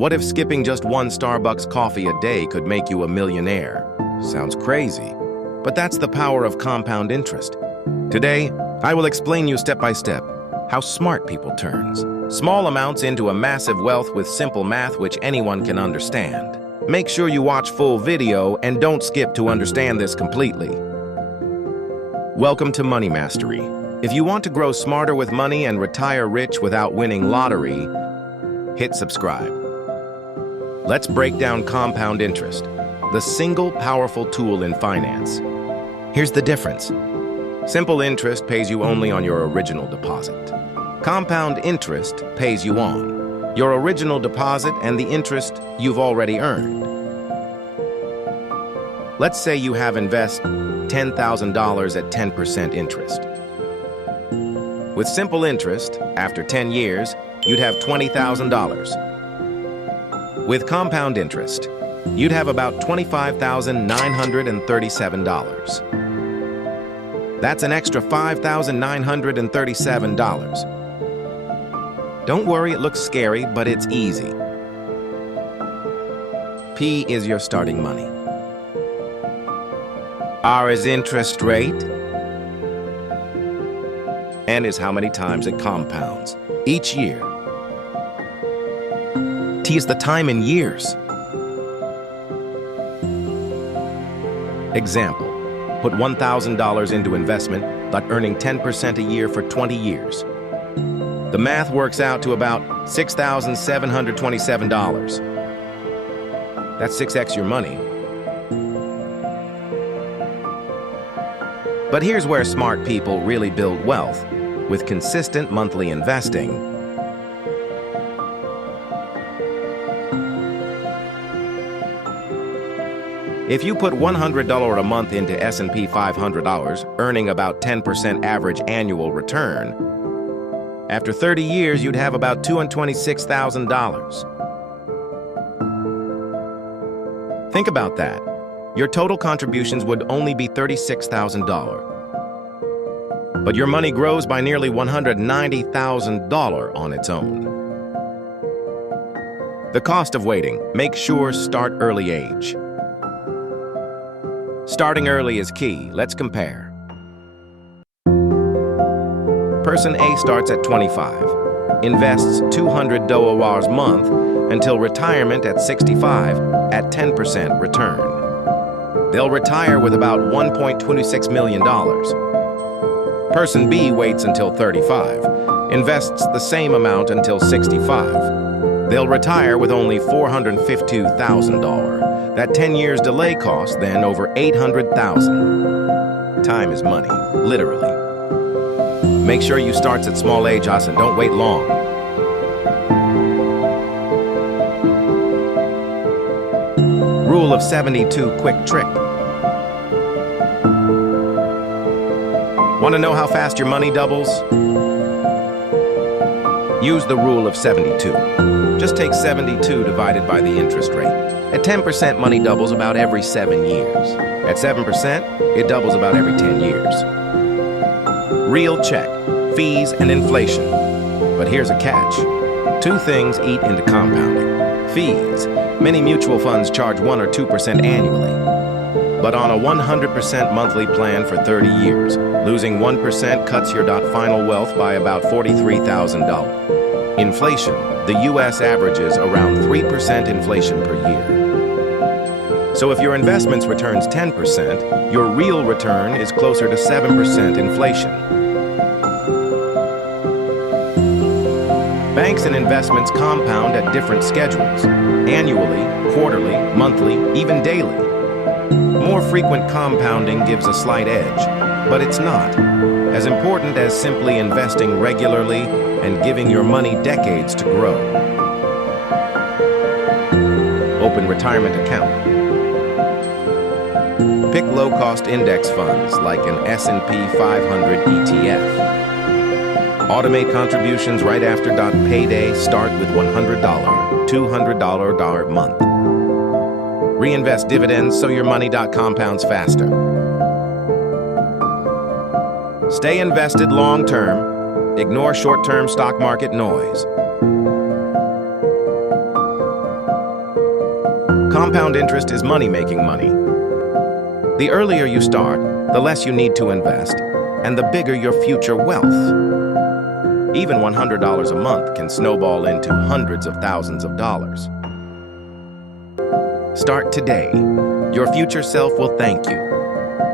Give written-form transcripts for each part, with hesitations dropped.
What if skipping just one Starbucks coffee a day could make you a millionaire? Sounds crazy, but that's the power of compound interest. Today, I will explain you step by step how smart people turns small amounts into a massive wealth with simple math which anyone can understand. Make sure you watch full video and don't skip to understand this completely. Welcome to Money Mastery. If you want to grow smarter with money and retire rich without winning lottery, hit subscribe. Let's break down compound interest, the single powerful tool in finance. Here's the difference. Simple interest pays you only on your original deposit. Compound interest pays you on your original deposit and the interest you've already earned. Let's say you have invested $10,000 at 10% interest. With simple interest, after 10 years, you'd have $20,000. With compound interest, you'd have about $25,937. That's an extra $5,937. Don't worry, it looks scary, but it's easy. P is your starting money. R is interest rate. N is how many times it compounds each year. T is the time in years. Example, put $1,000 into investment, but earning 10% a year for 20 years. The math works out to about $6,727. That's 6x your money. But here's where smart people really build wealth, with consistent monthly investing. If you put $100 a month into S&P 500, earning about 10% average annual return, after 30 years, you'd have about $226,000. Think about that. Your total contributions would only be $36,000. But your money grows by nearly $190,000 on its own. The cost of waiting. Make sure start early age. Starting early is key. Let's compare. Person A starts at 25, invests $200 a month until retirement at 65 at 10% return. They'll retire with about $1.26 million. Person B waits until 35, invests the same amount until 65. They'll retire with only $452,000. That 10 years delay costs then over $800,000. Time is money, literally. Make sure you start at small age, and don't wait long. Rule of 72 quick trick. Want to know how fast your money doubles? Use the rule of 72. Just take 72 divided by the interest rate. At 10%, money doubles about every 7 years. At 7%, it doubles about every 10 years. Real check, fees, and inflation. But here's a catch. Two things eat into compounding. Fees. Many mutual funds charge 1 or 2% annually. But on a 100% monthly plan for 30 years, losing 1% cuts your final wealth by about $43,000. Inflation. The U.S. averages around 3% inflation per year. So if your investments returns 10%, your real return is closer to 7% inflation. Banks and investments compound at different schedules, annually, quarterly, monthly, even daily. More frequent compounding gives a slight edge, but it's not as important as simply investing regularly and giving your money decades to grow. Open retirement account. Pick low-cost index funds like an S&P 500 ETF. Automate contributions right after payday. Start with $100, $200 a month. Reinvest dividends so your money compounds faster. Stay invested long-term. Ignore short-term stock market noise. Compound interest is money-making money. The earlier you start, the less you need to invest, and the bigger your future wealth. Even $100 a month can snowball into hundreds of thousands of dollars. Start today. Your future self will thank you.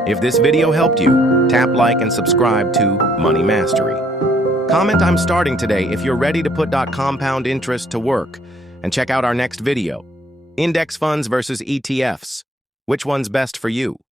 If this video helped you, tap like and subscribe to Money Mastery. Comment "I'm starting today" if you're ready to put compound interest to work. And check out our next video. Index funds versus ETFs. Which one's best for you?